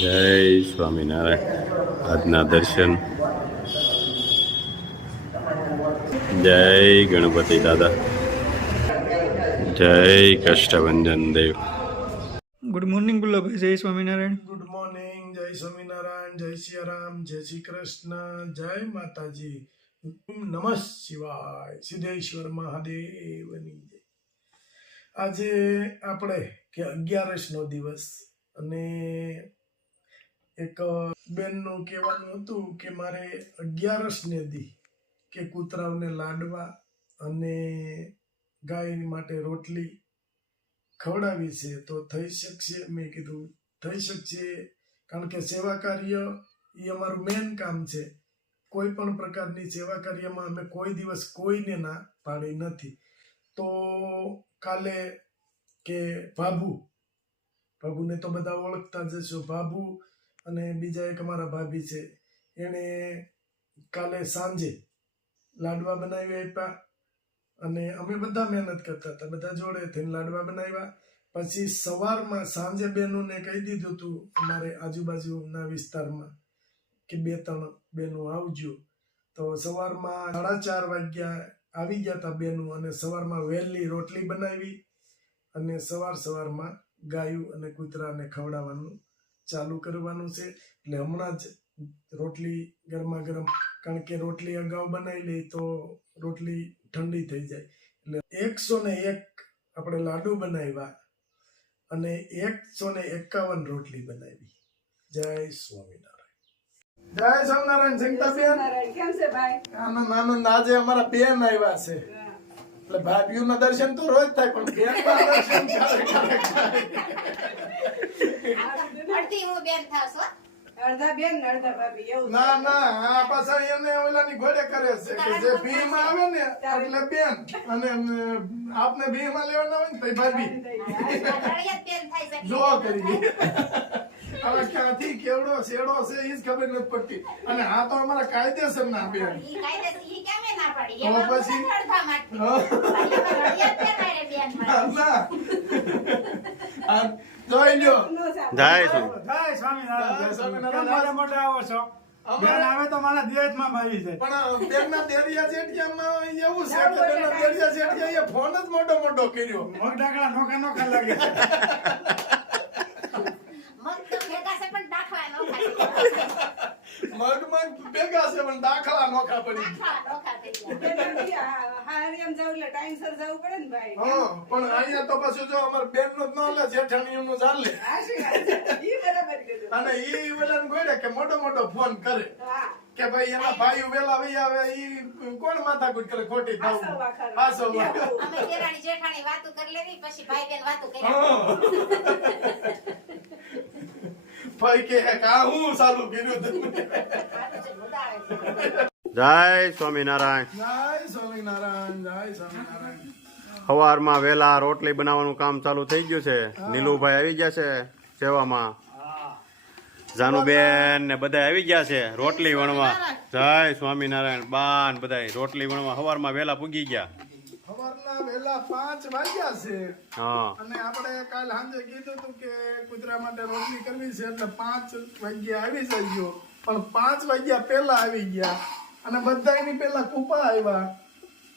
જય સ્વામિનારાયણ. આજના દર્શન. જય ગણપતિ દાદા. જય કષ્ટભંજન દેવ. Good morning Gulabhai. જય સ્વામિનારાયણ. Good morning. જય સ્વામિનારાયણ. જય સિયારામ. જય શ્રી કૃષ્ણ. જય માતાજી. નમઃ શિવાય. સિદ્ધેશ્વર મહાદેવની જય. આજે આપણે કે 11નો દિવસ અને એક બેનનું કહેવાનું હતું કે મારે 11ને દી કે કૂતરાઓને લાડવા અને ગાય માટે રોટલી ખવડાવી છે તો થઈ શકશે? મેં કીધું થઈ શકશે, કારણ કે સેવા કાર્ય એ અમારું મેન કામ છે. કોઈ પણ પ્રકારની સેવા કાર્યમાં અમે કોઈ દિવસ કોઈને ના પાડી નથી. તો કાલે કે ભાભુને તો બધા ઓળખતા જ હશો, ભાભુ અને બીજા એક અમારા ભાભી છે, એણે કાલે સાંજે લાડવા બનાવી આપ્યા અને અમે બધા મહેનત કરતા હતા, બધા જોડે થઈને લાડવા બનાવ્યા. પછી સવારમાં સાંજે બહેનોને કહી દીધું હતું અમારે આજુબાજુના વિસ્તારમાં કે 2-3 બહેનો આવજો. તો સવારમાં 4:30 વાગ્યા આવી ગયા હતા બહેનો અને સવારમાં વહેલી રોટલી બનાવી અને સવારમાં ગાયું અને કૂતરાને ખવડાવવાનું ચાલુ કરવાનું છે. એટલે હમણાં જ રોટલી ગરમા ગરમ, કારણ કે રોટલી અગાઉ બનાવી લઈ તો રોટલી ઠંડી થઈ જાય. એટલે 101 આપણે લાડુ બનાવ્યા અને 151 રોટલી બનાવી. જય સ્વામિનારાયણ. જય સ્વામિનારાયણ. સંગતાબેન કેમ છે ભાઈ? આનંદ આનંદ. આજે અમારા બેન આવ્યા છે, એટલે ભાભીઓના દર્શન તો રોજ થાય પણ બેનના દર્શન ક્યારેક ક્યારેક થાય. અડધી હું બેન થાવ છો, અડધા બેન ને અડધા ભાભી એવું. ના ના, આ પાછા એને ઓલાની ઘોડે કરે છે કે જે ભીમ આવે ને એટલે બેન અને આપને ભીમ લેવાના હોય ને તો ભાભી. નડિયાદ બેન થાય છે. જો કરી હવે ક્યાંથી કેવડો શેડો છે એ જ ખબર નથી પડતી. અને આ તો અમારા કાયદેસર ના બેન. ઈ કાયદેસર ઈ કેમે ના પાડી? તો એમાં પછી અડધા માટે નડિયાદ બેન આરે બેન ના આ જોઈ લ્યો. જય જય સ્વામિનારાયણ. મોટે આવો છો. બેન આવે તો મારા દેશમાં આવી જાય. પણ બેનના દેરિયા જેઠિયામાં એવું છે કે બેનના દેરિયા જેઠિયાએ ફોન જ મોટો મોટો કર્યો. મગ ડાકડા નોખા લાગે. મગ તો ભેગા છે પણ દાખલા નો ખાય. મગમાં ભેગા છે પણ દાખલા નોખા પડી દાખલા નોખા થઈ ગયા. હા, પણ અહીંયા તો પાછું જો અમાર બેન નું જ ન લે, જેઠાણી નું ચાલે. અને ઈ વેલાને ગોળે કે મોટો મોટો ફોન કરે કે ભાઈ એના ભાઈઓ વેલા વઈ આવે, ઈ કોણ માથાકૂટ કરે ખોટી થાવું. પાછો અમે દેરાણી જેઠાણી વાતો કરી લેવી, પછી ભાઈ બેન વાતો કરે. ભાઈ કે આ હું ચાલુ કર્યું તમે. જય સ્વામિનારાયણ. જય સ્વામિનારાયણ. જય સ્વામિનારાયણ. સવારમાં વહેલા રોટલી બનાવવાનું કામ ચાલુ થઈ ગયું છે. નીલુભાઈ આવી ગયા છે સેવામાં. જાનુબેન ને બધા આવી ગયા છે રોટલી વણવા. જય સ્વામિનારાયણ. બાન બધા રોટલી વણવા સવારમાં વહેલા પૂગી ગયા. સવારના વહેલા 5 વાગ્યા છે. હા, અને આપણે કાલ સાંજે કીધું હતું કે કૂતરા માટે રોટલી કરવી છે એટલે 5 વાગ્યા આવી જજો. પણ 5 વાગ્યા પહેલા આવી ગયા અને બધા એની પહેલા કુપા આવ્યા.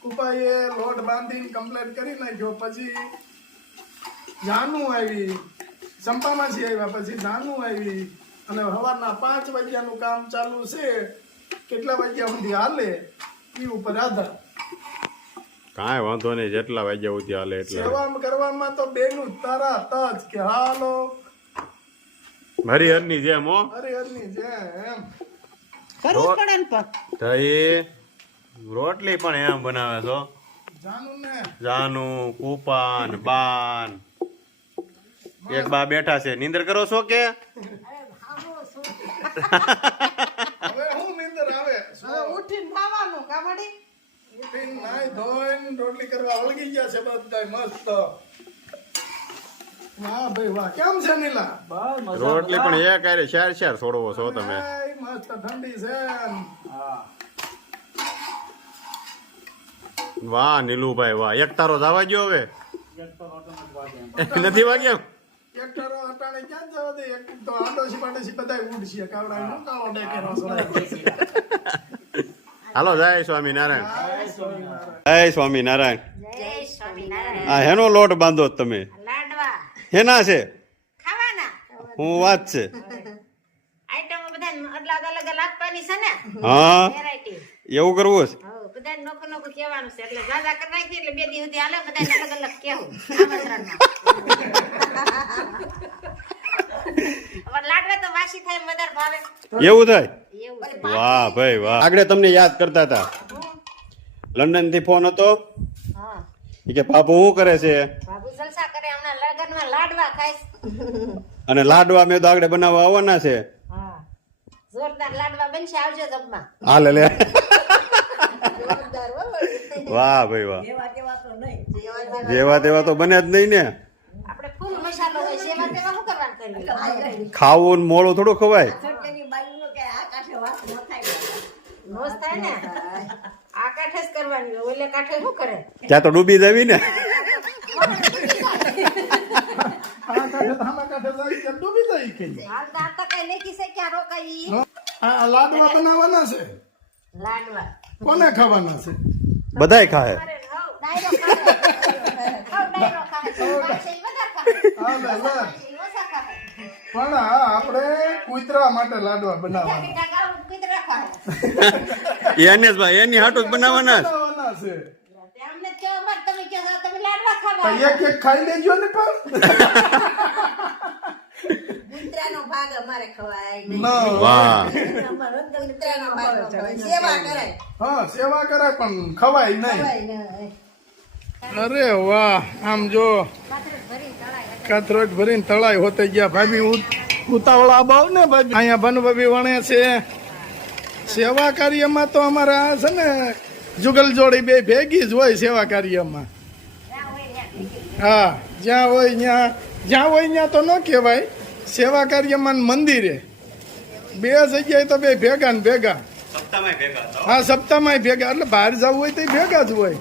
કુપાએ લોટ બાંધીને કમ્પ્લીટ કરી નાખ્યો. પછી જાનુ આવી, સંપામાંથી આવ્યા, પછી જાનુ આવી અને સવારના 5 વાગ્યાનું કામ ચાલુ છે. કેટલા વાગ્યા સુધી હાલે એ ઉપર આધાર. કાંઈ વાંધો નહીં, જેટલા વાગ્યા સુધી હાલે એટલે. સેવા કરવામાં તો બેનું તરત જ કે હાલો હરિહરની જેમ હો. હરિહરની જેમ રોટલી પણ એમ બનાવે છો. જાનુને જાનુ, કુપાન, બાન. એક બા બેઠા છે. નીંદર કરો છો કે? હવે હું નીંદર આવે. ઉઠીને ખાવાનું કામડી. ઉઠીને નાઈ ધોઈને રોટલી કરવા વળગી ગયા છે બધા મસ્ત. વાહ ભાઈ વાહ. કેમ છે નીલા? રોટલી પણ એક આરે ચાર છોડવો છો તમે. મસ્ત ઠંડી છે. વાહ નીલુભાઈ વાહ. એક તારો જવા ગયો હવે નથી વાગ્યા. ટ્રેક્ટરો અટાણે ક્યાં જવા દે? એક તો આડોશી પાડોશી બધા ઉડશે કાવડા નો કાળો ડેકેરો સળાય. હાલો જય સ્વામિનારાયણ જય સ્વામિનારાયણ. જય સ્વામિનારાયણ. આ હેનો લોટ બાંધો છો તમે? લાડવા હેના છે? ખાવાના હું વાત છે. આઈટમો બધા અલગ અલગ આપવાની છે ને, હા વેરાયટી. એવું કરવું છે? બધા નોખું નોખું કહેવાનું છે, એટલે જાજા કરી નાખી એટલે 2 દિવસ સુધી હાલે બધા અલગ અલગ કેવું આમંત્રણમાં. હવે લાડવા તો વાસી થાય એમ વધારે ભાવે. એવું થાય? એવું છે. વાહ ભાઈ વાહ. આગળ તમને યાદ કરતા હતા, લંડન થી ફોન હતો હા ઈ કે બાપુ શું કરે છે? બાબુ જલસા કરે, હમણાં લગનમાં લાડવા ખાઈશ. અને લાડવા મેં તો આગળ બનાવવા આવવાના છે. હા જોરદાર લાડવા બનશે, આવજો જમવા. હાલે લે. જોરદાર હો. વાહ ભાઈ વાહ. જેવા તેવા તો નહીં. જેવા તેવા તો બને જ નહીં ને. આપણે ફૂલ મસાલો હોય, સેવા તેવા શું કરવાનું કરી? ખાવું ને મોડું થોડું ખવાય. નોસ થાય ને, આ કાંઠે જ કરવાની હોય, ઓલે કાંઠે શું કરે? ત્યાં તો ડૂબી જવી ને. આ કાંઠે આમાં કાંઠે જાય કે ડૂબી જાય કે હાલ તો આ તો કઈ લેખી છે ક્યાં રોકાઈ? આ લાડવા બનાવવાના છે. લાડવા કોને ખાવાના છે? બધાય ખાય. અરે હાવ ડાયરો ખાય. હાવ ડાયરો ખાય. પાસે ઈ બધા ખાય. હા લે લે. ઈ ઓછા ખાય. પણ આપણે કૂતરા માટે લાડવા બનાવવાના મીઠા ગાવ કુતરા ખાય. એને જ ભાઈ એની હાટું જ બનાવવાના જ. બનાવવાના છે. અમને કેવો મત તમે કહો તમે લાડવા તો ખાવા. એક એક ખાઈ લેજો ને પણ કૂતરાનો ભાગ અમારે ખવાય નહીં. ના. વાહ કૂતરાનો ભાગ ન ખવાય. સેવા કરાય. હા સેવા કરાય પણ ખવાય નહીં. ખવાય નહીં. અરે વાહ આમ જો કાથરોટ ભરીને તળાય હોતે ગયા ભાભી ઉતાવળા બાવ ને ભાભી અહીંયા ભન ભાભી વણે છે. સેવા કાર્યમાં તો અમારે આ છે ને જુગલ જોડી બે ભેગી જ હોય સેવા કાર્યમાં. હા જ્યાં હોય ત્યાં તો ન કહેવાય. સેવા કાર્યમાં ને મંદિરે બે જગ્યાએ તો બે ભેગા ને ભેગા. હા સપ્તાહમાં ભેગા, એટલે બહાર જવું હોય તો ભેગા જ હોય.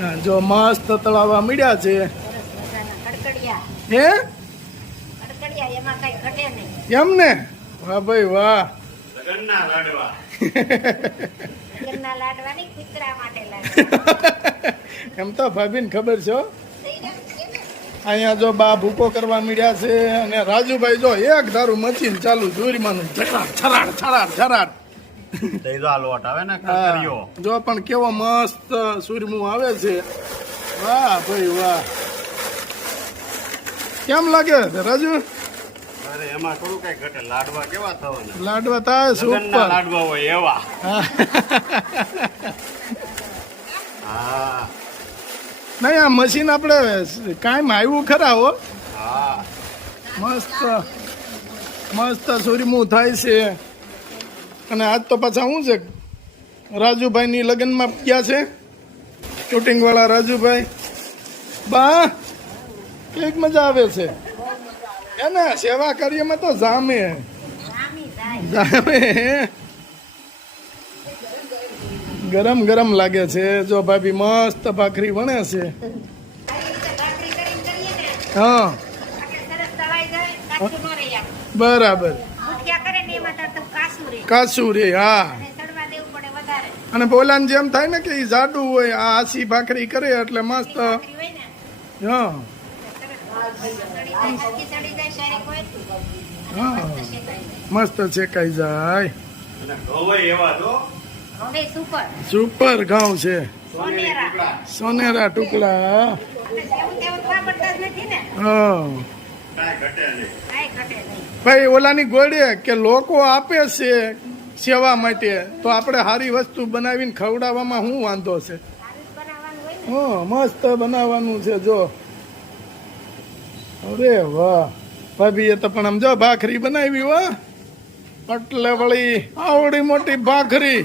હા જો મસ્ત તળાવા મળ્યા છે. કડકડિયા હે કડકડિયા એમાં કઈ ઘટે નહીં. એમ ને? વાહ ભાઈ વાહ. ઘરના લાડવા નહીં, કુતરા માટે લાડવા. એમ તો ભાભીને ખબર છે હો. અહીંયા જો બા ભૂકો કરવા મળ્યા છે અને રાજુભાઈ જો એક ધારું મચીને ચાલુ દૂરીમાંનું છરાડ છરાડ છરાડ. લોટ આવે ને હા, જો પણ કેવો મસ્ત સૂરમું આવે છે. વાહ ભાઈ વાહ. કેમ લાગે રાજુ? અરે એમાં થોડું કઈ ઘટે. લાડવા કેવા થવાના? લાડવા થાય સુપર. લાડવા હોય એવા. હા. હા નહીં આ મશીન આપણે કાયમ આવ્યું ખરા હો. હા મસ્ત મસ્ત સૂરમું થાય છે. અને આજ તો પાછા શું છે, રાજુભાઈની લગ્નમાં ગયા છે શૂટિંગ વાળા રાજુભાઈ. બા કેવી મજા આવે છે એને સેવા કાર્યમાં તો જામે જામે. ગરમ ગરમ લાગે છે. જો ભાભી મસ્ત ભાખરી વણે છે. ભાખરી કરીને કરીએ ને હા એટલે સરસ તળાઈ જાય, કાચું ન રહે. આમ બરાબર. મુઠિયા કરે ને એમાં તરત કાચું રહે. કાચું રે. હા અને સડવા દેવું પડે વધારે. અને બોલાને જેમ થાય ને કે ઈ જાડું હોય, આ આસી ભાખરી કરે એટલે મસ્ત. ભાખરી હોય ને હા સડી જાય, સરખી સડી જાય, શારીક હોય હા તો શેકાઈ જાય. મસ્ત શેકાઈ જાય. અને ઘઉં એવા જો હવે સુપર સુપર ઘઉં છે. સોનેરા. સોનેરા ટુકડા. આપણે જેવું તેવું તો વાપરતા જ નથી ને, હા કાંઈ ઘટે નહીં. કાંઈ ઘટે નહીં. ભાઈ ઓલાની ગોળે કે લોકો આપે છે સેવા માટે, તો આપણે સારી વસ્તુ બનાવીને ખવડાવવામાં શું વાંધો છે? સારું જ બનાવવાનું હોય ને. હા મસ્ત બનાવવાનું છે. જો અરે વાહ ભાભીએ તો પણ આમ જો ભાખરી બનાવી હો. એટલે વળી આવડી મોટી ભાખરી.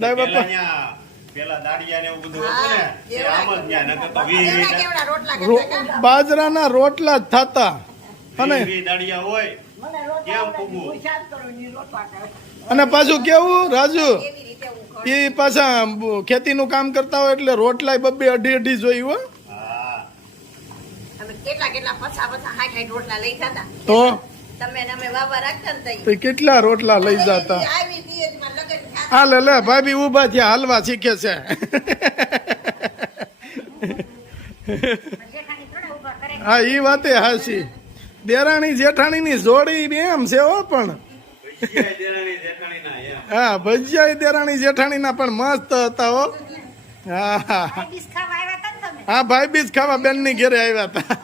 દાઈ બાપા પેલા દાડિયા ને એવું બધું હતું ને તે આમ જ ન્યા, નકર તો વી એના કેવડા રોટલા કરતા બાજરાના રોટલા જ થતા. અને વી દાડિયા હોય કેમ પૂગવું? અને પાછું કેવું રાજુ, કેવી રીતે હું એ પાછા ખેતીનું કામ કરતા હોય એટલે રોટલા બબ્બે અઢી જોઈ હો. અમે કેટલા પછા હાઈ રોટલા લઈ જતા તો તમે ને અમે વાવા રાખતા ને તઈ. તો કેટલા રોટલા લઈ જતા. આવી તીજમાં લગન ખાતા. હા લે ભાભી ઉભા થયા હાલવા શીખે છે. જેઠાણી થોડા ઊભા કરે. હા ઈ વાતે હાસી. દેરાણી જેઠાણી ની જોડી એમ છે હો પણ. હા ભજીયા દેરાણી જેઠાણી ના પણ મસ્ત હતા હો. હા ડીશ ખાવા આવ્યા હતા ને તમે. હા ભાઈ બીજ ખાવા બેન ની ઘરે આવ્યા હતા.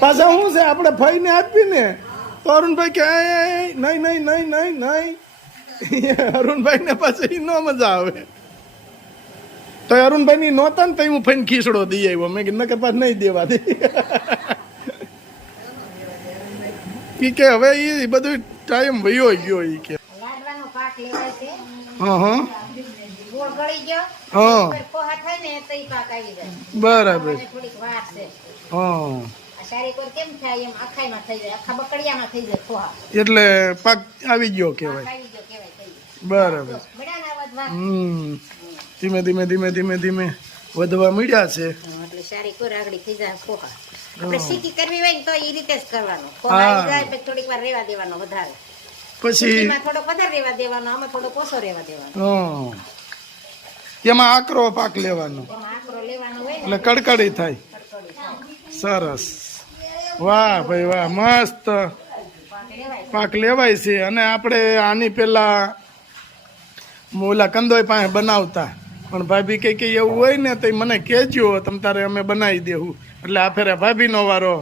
પાછા શું છે આપણે ફઈ ને આપી ને તો અરુણભાઈ કે નહીં નહીં નહીં નહીં નહીં. અરુણભાઈ ને પાછું નો મજા આવે. તો અરુણભાઈ ની નહોતા ને તો હું ફઈને ખીસડો દઈ આવ્યો. મેં કીધું નકર પાછ નહીં દેવા દે. ઈ કે હવે ઈ બધું ટાઈમ વયો ગયો ઈ કે. લાડવાનો પાક લેવાય છે. હા હા ગોળ ગળી ગયો. હા ઉપર પોહા થાય ને તો ઈ પાક આવી જાય. બરાબર. અને થોડીક વાર છે. હા આ સારી કોર કેમ થાય એમ આખાઈમાં થઈ જાય. આખા બકડિયામાં થઈ જાય પોહા. એટલે પાક આવી ગયો પાક કેવાય. આવી ગયો કહેવાય થઈ જાય. બરાબર. બડાના વધવા. ધીમે ધીમે ધીમે ધીમે ધીમે વધવા મળ્યા છે. એટલે સારી કોર આગળી થઈ જાય પોહા. આપણે સીકી કરવી હોય ને તો ઈ રીતે જ કરવાનું. પોહા હા. આવી જાય પછી થોડીક વાર રેવા દેવાનો વધારે. પછી સીકીમાં થોડો વધારે રેવા દેવાનો, આમાં થોડો ઓછો રેવા દેવાનો. હા એમાં આકરો પાક લેવાનો એમાં આકરો લેવાનો હોય ને એટલે કડકડી થાય. કડકડી થાય. સરસ. વાહ ભાઈ વાહ મસ્ત પાક લેવાય. પાક લેવાય છે. અને આપણે આની પેલા ઓલા કંદોય પાસે બનાવતા પણ ભાભી કઈ કઈ એવું હોય ને તો મને કહેજો તમ તારે અમે બનાવી દેવું. એટલે આ ફેરે ભાભીનો વારો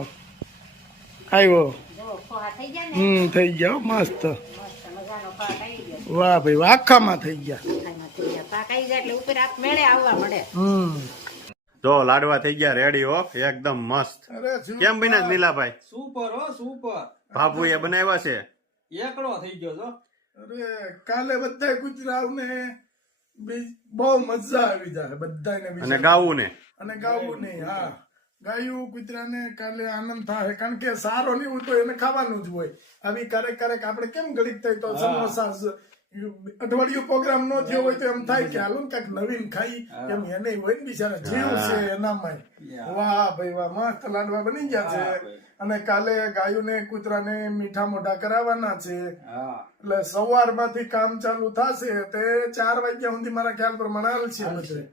આવ્યો. જો પોહા થઈ જાય ને થઈ ગયા હો, મસ્ત. મસ્ત મજાનો પાક આવી ગયો. વાહ ભાઈ વાહ આખામાં થઈ ગયા. આખાઈમાં થઈ જાય. પાક આવી જાય એટલે ઉપર હાથ મેળે આવવા મળે. જો લાડવા થઈ ગયા રેડી હો એકદમ મસ્ત. અરે કેમ બન્યા નીલાભાઈ? સુપર હો સુપર. બાપુ એ બનાવ્યા છે. એકડો થઈ ગયો છો. અરે કાલે બધા ગુજરાતને બહુ મજા આવી જાય બધાને અને ગાવું ને અને ગાવું નહીં. હા ગાયું કૂતરાને કાલે આનંદ થાય કારણ કે સારો નહીં હોય તો એને ખાવાનું જ હોય. આવી ક્યારેક આપણે કેમ ઘડીક થાય તો સમોસા અઠવાડિયું પ્રોગ્રામ નો થયો હોય તો એમ થાય કે હાલો ને કાંઈક નવીન ખાઈ એમ એને હોય ને બિચારા જીવ છે એનામાં. વાહ ભાઈ વાહ મસ્ત લાડવા બની ગયા છે. અને કાલે ગાયુને કૂતરાને મીઠા મોઢા કરાવવાના છે. એટલે સવારમાંથી કામ ચાલુ થશે તે 4 વાગ્યા સુધી મારા ખ્યાલ પ્રમાણે હાલશે બધે.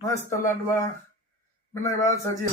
મસ્ત લાડવા બનાવ્યા સજી.